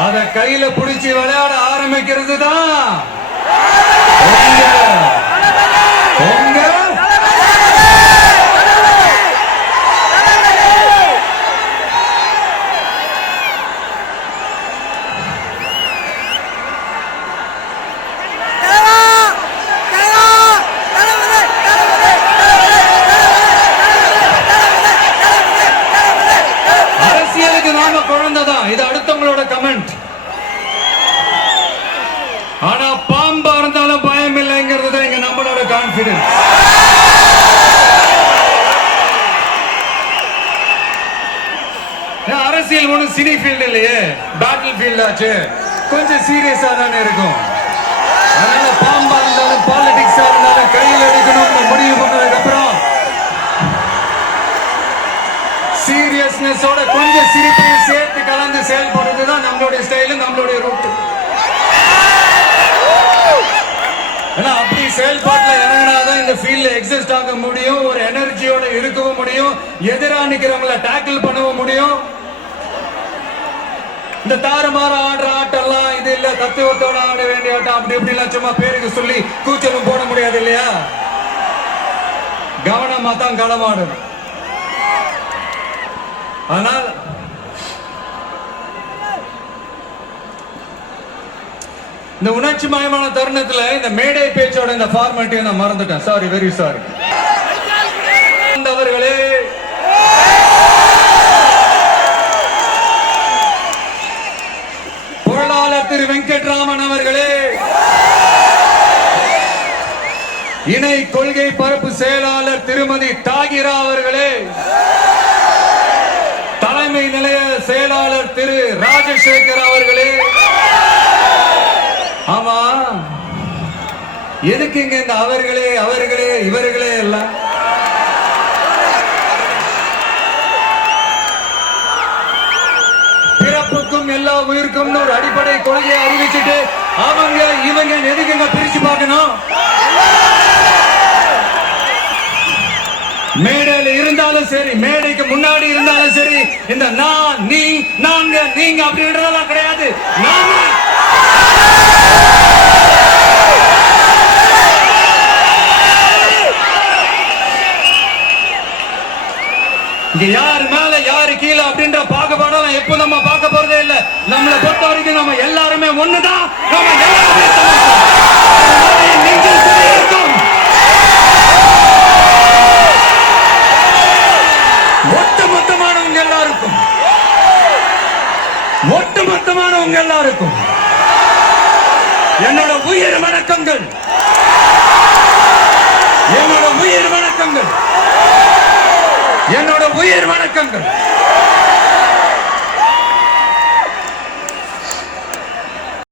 அத கையில பிடிச்சி விளையாட ஆரம்பிக்கிறது தான் confidence. அரசியல் ஒண்ணு சினி ஃபீல்டு இல்லையே. பேட்டில் ஃபீல்ட் ஆச்சு. கொஞ்சம் சீரியஸா தானே இருக்கும். அதனால பாம்பா இருந்தாலும் பாலிடிக்ஸா இருந்தாலும் கையில் எடுக்கணும்னு முடிவு பண்ணதுக்கு அப்புறம் சீரியஸ்னஸோட கொஞ்சம் சிரிப்பையும் சேர்த்து கலந்து செயல்படுறது தான் நம்மளுடைய ஸ்டைலு நம்மளுடைய ரூட் ஏன்னா அப்படி செயல்பாடு இறங்கினாதான் ஃபீல்ட்ல எக்ஸிஸ்ட் ஆக முடியும் ஒரு எனர்ஜியோட இருக்கவும் முடியும் எதிரா நிக்கிறவங்கள டேக்கிள் பண்ணவும் முடியும். இந்த தாறுமாற ஆடுற ஆட்டெல்லாம் இது இல்ல தத்துவத்தோட ஆட வேண்டிய ஆட்டம் அப்படி இப்படி எல்லாம் சும்மா பேருக்கு சொல்லி கூச்சலும் போட முடியாது இல்லையா? கவனமா தான் களமாடணும். ஆனால் இந்த உணர்ச்சி மயமான தருணத்துல இந்த மேடை பேச்சோட இந்த ஃபார்மாலிட்டியை நான் மறந்துட்டேன். சாரி வெரி சாரி அவர்களே பொருளாளர் திரு வெங்கட்ராமன் அவர்களே. இணை கொள்கை பரப்பு செயலாளர் திருமதி தாகிரா அவர்களே. தலைமை நிலைய செயலாளர் திரு ராஜசேகர் அவர்களே. எதுக்கு இங்க இந்த அவர்களே அவர்களே இவர்களே எல்லாம்? பிறப்புக்கும் எல்லா உயிருக்கும் ஒரு அடிப்படை கொள்கையை அறிவிச்சுட்டு அவங்க இவங்க எதுக்கு இங்க பிரிச்சு பார்க்கணும்? மேடையில இருந்தாலும் சரி மேடைக்கு முன்னாடி இருந்தாலும் சரி இந்த நான் நீ நாங்க நீங்க அப்படின்றதெல்லாம் கிடையாது. நாங்க இங்க யாரு மேல யாரு கீழே அப்படின்ற பாகுபாடெல்லாம் எப்போ நம்ம பார்க்க போறதே இல்ல. நம்மளை பொறுத்த வரைக்கும் நம்ம எல்லாருமே ஒண்ணுதான். நம்ம எல்லாருமே ஒட்டுமொத்தமானவங்க எல்லாருக்கும். ஒட்டுமொத்தமானவங்க எல்லாருக்கும். என்னோட உயிர் வணக்கங்கள். என்னோட உயிர் வணக்கங்கள். என்னோட உயிர் வணக்கங்கள்.